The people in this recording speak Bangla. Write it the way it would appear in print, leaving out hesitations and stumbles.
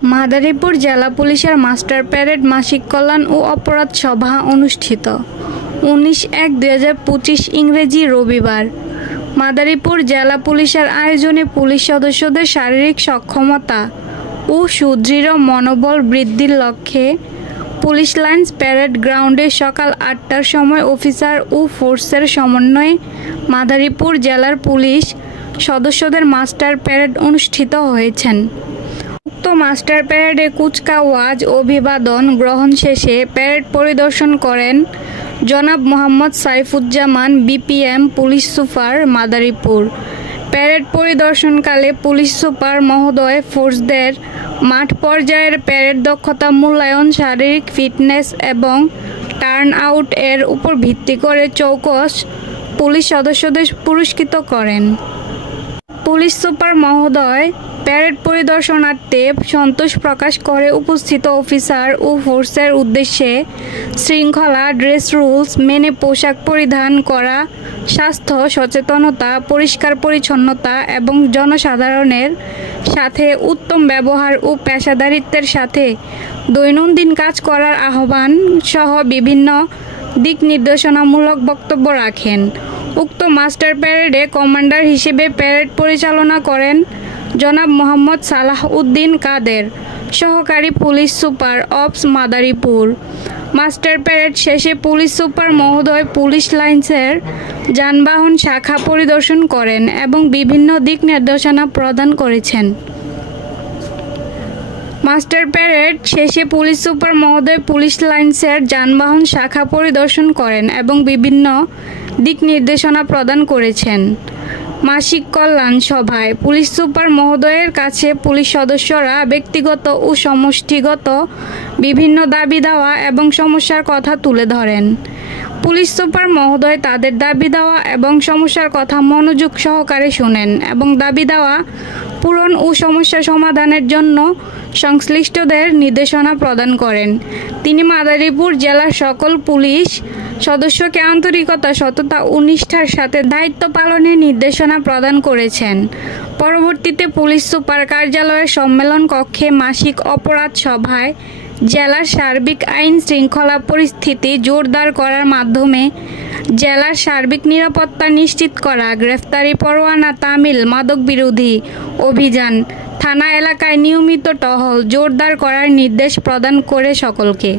মাদারীপুর জেলা পুলিশের মাস্টার প্যারেড মাসিক কল্যাণ ও অপরাধ সভা অনুষ্ঠিত 19/1/2025 ইংরেজি রবিবার। মাদারীপুর জেলা পুলিশের আয়োজনে পুলিশ সদস্যদের শারীরিক সক্ষমতা ও সুদৃঢ় মনোবল বৃদ্ধির লক্ষ্যে পুলিশ লাইন্স প্যারেড গ্রাউন্ডে সকাল 8টার সময় অফিসার ও ফোর্সের সমন্বয়ে মাদারীপুর জেলার পুলিশ সদস্যদের মাস্টার প্যারেড অনুষ্ঠিত হয়েছে। উক্ত মাস্টার প্যারেডে কুচকাওয়াজ অভিবাদন গ্রহণ শেষে প্যারেড পরিদর্শন করেন জনাব Mohammad Saifuzzaman BPM police super Madaripur. Parade পরিদর্শনকালে পুলিশ সুপার মহোদয় ফোর্সদের মাঠ পর্যায়ের প্যারেড দক্ষতা মূল্যায়ন, শারীরিক ফিটনেস এবং টার্ন আউট এর উপর ভিত্তি করে চৌকস পুলিশ সদস্যদের পুরস্কৃত করেন। পুলিশ সুপার মহোদয় প্যারেড পরিদর্শনার্থে সন্তোষ প্রকাশ করে উপস্থিত অফিসার ও ফোর্সের উদ্দেশ্যে শৃঙ্খলা, ড্রেস রুলস মেনে পোশাক পরিধান করা, স্বাস্থ্য সচেতনতা, পরিষ্কার পরিচ্ছন্নতা এবং জনসাধারণের সাথে উত্তম ব্যবহার ও পেশাদারিত্বের সাথে দৈনন্দিন কাজ করার আহ্বান সহ বিভিন্ন দিক নির্দেশনামূলক বক্তব্য রাখেন। উক্ত মাস্টার প্যারেডে কমান্ডার হিসেবে প্যারেড পরিচালনা করেন জনাব মোহাম্মদ সালাহ উদ্দিন কাদের, সহকারী police super ops Madaripur. Master parade শেষে পুলিশ সুপার মহোদয় পুলিশ লাইন্সের যানবাহন শাখা পরিদর্শন করেন এবং বিভিন্ন দিক নির্দেশনা প্রদান করেছেন। মাস্টার প্যারেড শেষে পুলিশ সুপার মহোদয় পুলিশ লাইন্সের যানবাহন শাখা পরিদর্শন করেন এবং বিভিন্ন দিক নির্দেশনা প্রদান করেছেন। মাসিক কল্যাণ সভায় পুলিশ সুপার মহোদয়ের কাছে পুলিশ সদস্যরা ব্যক্তিগত ও সমষ্টিগত বিভিন্ন দাবি দাওয়া এবং সমস্যার কথা তুলে ধরেন। পুলিশ সুপার মহোদয় তাদের দাবি দেওয়া এবং সমস্যার কথা মনোযোগ সহকারে শুনেন এবং দাবি দেওয়া পূরণ ও সমস্যা সমাধানের জন্য সংশ্লিষ্টদের নির্দেশনা প্রদান করেন। তিনি মাদারীপুর জেলার সকল পুলিশ সদস্যকে আন্তরিকতা, সততা ও নিষ্ঠার সাথে দায়িত্ব পালনের নির্দেশনা প্রদান করেছেন। পরবর্তীতে পুলিশ সুপার কার্যালয়ের সম্মেলন কক্ষে মাসিক অপরাধ সভায় জেলার সার্বিক আইন শৃঙ্খলা পরিস্থিতি জোরদার করার মাধ্যমে জেলার সার্বিক নিরাপত্তা নিশ্চিত করা, গ্রেফতারি পরোয়ানা তামিল, মাদক বিরোধী অভিযান, থানা এলাকায় নিয়মিত টহল জোরদার করার নির্দেশ প্রদান করে সকলকে।